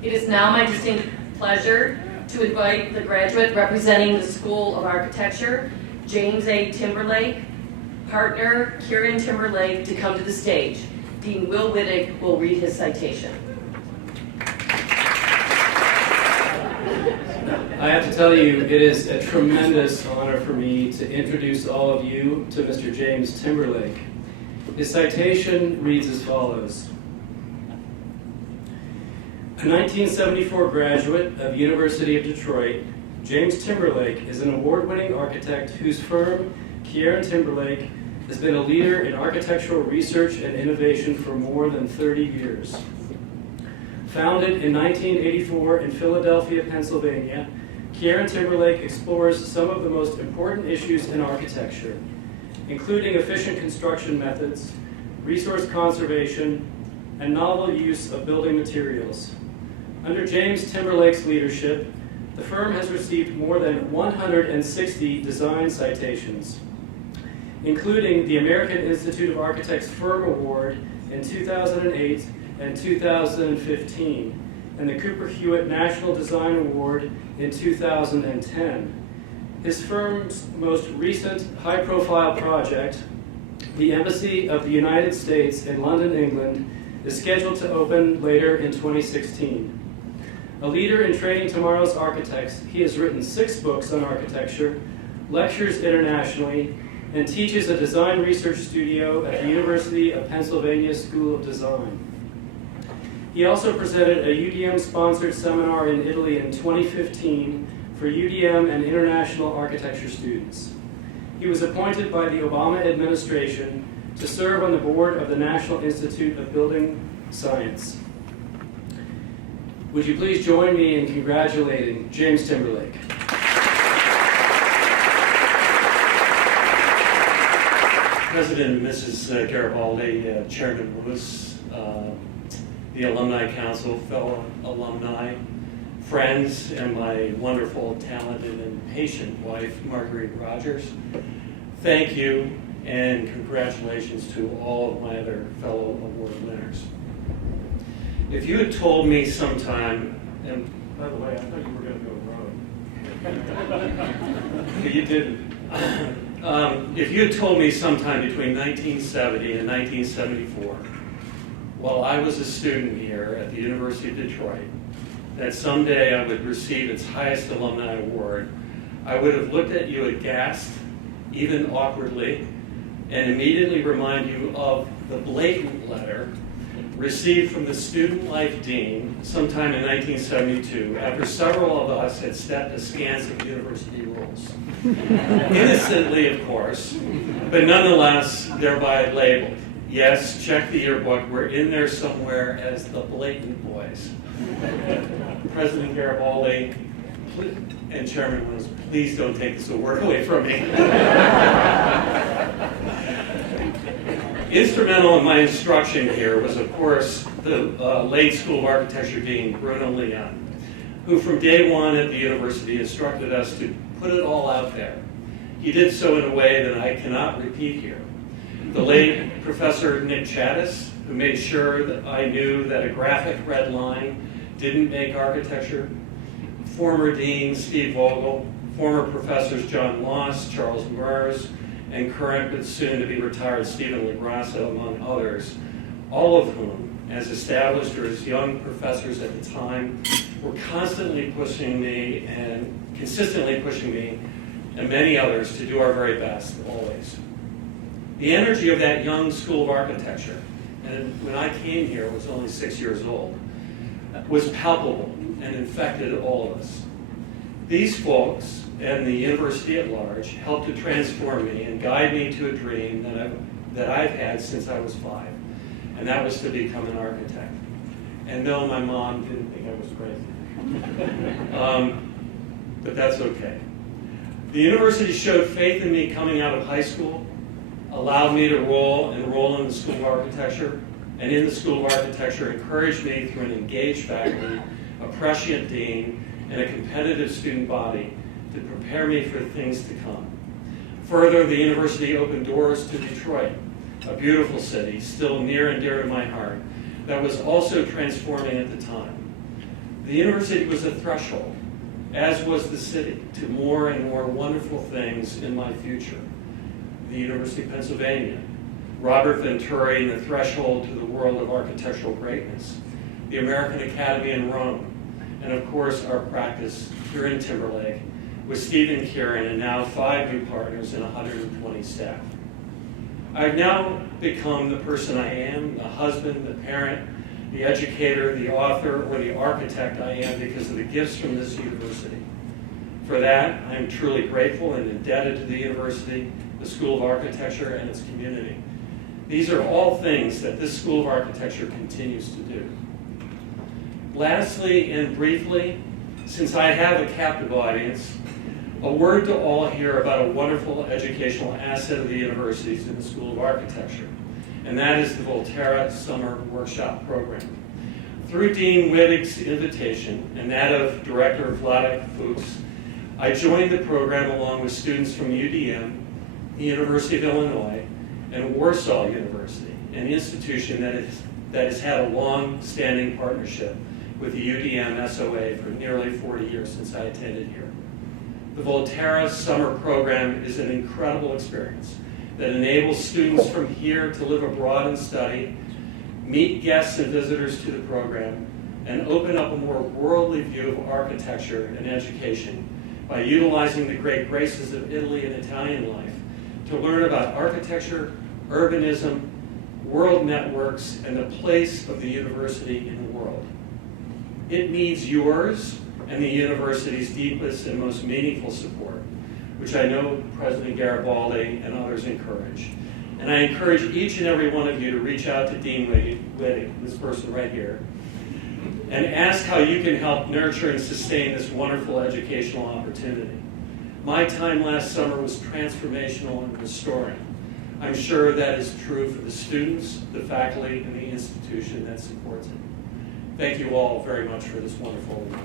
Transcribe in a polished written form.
It is now my distinct pleasure to invite the graduate representing the School of Architecture, James A. Timberlake, partner KieranTimberlake, to come to the stage. Dean Will Wittig will read his citation. I have to tell you, it is a tremendous honor for me to introduce all of you to Mr. James Timberlake. His citation reads as follows. A 1974 graduate of University of Detroit, James Timberlake is an award-winning architect whose firm, KieranTimberlake, has been a leader in architectural research and innovation for more than 30 years. Founded in 1984 in Philadelphia, Pennsylvania, KieranTimberlake explores some of the most important issues in architecture, including efficient construction methods, resource conservation, and novel use of building materials. Under James Timberlake's leadership, the firm has received more than 160 design citations, including the American Institute of Architects Firm Award in 2008 and 2015, and the Cooper Hewitt National Design Award in 2010. His firm's most recent high-profile project, the Embassy of the United States in London, England, is scheduled to open later in 2016. A leader in training tomorrow's architects, he has written 6 books on architecture, lectures internationally, and teaches a design research studio at the University of Pennsylvania School of Design. He also presented a UDM-sponsored seminar in Italy in 2015 for UDM and international architecture students. He was appointed by the Obama administration to serve on the board of the National Institute of Building Science. Would you please join me in congratulating James Timberlake? President and Mrs. Garibaldi, Chairman Lewis, the Alumni Council, fellow alumni, friends, and my wonderful, talented, and patient wife, Marguerite Rogers. Thank you, and congratulations to all of my other fellow award winners. If you had told me sometime, and by the way, I thought you were going to go road. You didn't. If you had told me sometime between 1970 and 1974, while I was a student here at the University of Detroit, that someday I would receive its highest alumni award, I would have looked at you aghast, even awkwardly, and immediately remind you of the blatant letter received from the Student Life Dean sometime in 1972 after several of us had stepped askance of university rules. Innocently, of course, but nonetheless thereby labeled. Yes, check the yearbook, we're in there somewhere as the blatant boys. President Garibaldi and Chairman Lewis, please don't take this award away from me. Instrumental in my instruction here was, of course, the late School of Architecture Dean, Bruno Leon, who from day one at the university instructed us to put it all out there. He did so in a way that I cannot repeat here. The late Professor Nick Chattis, who made sure that I knew that a graphic red line didn't make architecture. Former Dean Steve Vogel, former Professors John Loss, Charles Mers, and current but soon to be retired Stephen LaGrasso, among others, all of whom, as established or as young professors at the time, were constantly pushing me and consistently pushing me and many others to do our very best, always. The energy of that young School of Architecture, and when I came here, I was only 6 years old, was palpable and infected all of us. These folks and the university at large helped to transform me and guide me to a dream that I've had since I was 5, and that was to become an architect. And no, my mom didn't think I was crazy. But that's okay. The university showed faith in me coming out of high school, allowed me to enroll in the School of Architecture, and in the School of Architecture encouraged me through an engaged faculty, a prescient dean, and a competitive student body to prepare me for things to come. Further, the university opened doors to Detroit, a beautiful city, still near and dear to my heart, that was also transforming at the time. The university was a threshold, as was the city, to more and more wonderful things in my future. The University of Pennsylvania, Robert Venturi and the threshold to the world of architectural greatness, the American Academy in Rome, and of course our practice, KieranTimberlake, with Steve and Kieran, and now 5 new partners and 120 staff. I've now become the person I am, the husband, the parent, the educator, the author, or the architect I am because of the gifts from this university. For that, I am truly grateful and indebted to the university, the School of Architecture, and its community. These are all things that this School of Architecture continues to do. Lastly and briefly, since I have a captive audience, a word to all here about a wonderful educational asset of the universities in the School of Architecture, and that is the Volterra Summer Workshop Program. Through Dean Wittig's invitation and that of Director Vladek Fuchs, I joined the program along with students from UDM, the University of Illinois, and Warsaw University, an institution that has had a long-standing partnership with the UDM SOA for nearly 40 years since I attended here. The Volterra Summer Program is an incredible experience that enables students from here to live abroad and study, meet guests and visitors to the program, and open up a more worldly view of architecture and education by utilizing the great graces of Italy and Italian life to learn about architecture, urbanism, world networks, and the place of the university in the world. It needs yours and the university's deepest and most meaningful support, which I know President Garibaldi and others encourage. And I encourage each and every one of you to reach out to Dean Wittig, this person right here, and ask how you can help nurture and sustain this wonderful educational opportunity. My time last summer was transformational and restoring. I'm sure that is true for the students, the faculty, and the institution that supports it. Thank you all very much for this wonderful award.